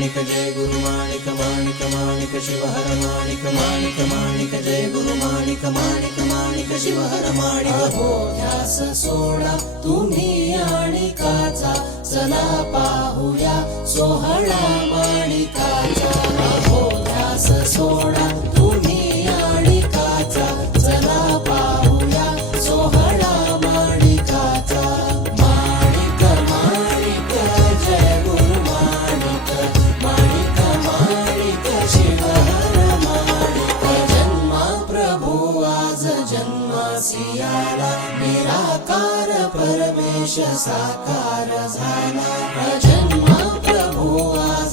माणिक जय गुरु माणिक माणिक माणिक शिवहर माणिक माणिक माणिक जय गुरु माणिक माणिक माणिक शिवहर माणिक हो ध्यास सोडा तुम्ही आणिकाचा चला पाहूया सोहळा माणिकाचा हो ध्यास सोडा तुम्ही आणिकाचा चला पाहूया सोहळा माणिकाचा माणिक माणिक जय गुरु माणिक माणिक माणिक शिवहर माणिक जन्मा प्रभू आज जन्मासी आला निराकार परमेश साकार झाला जन्मा प्रभू आज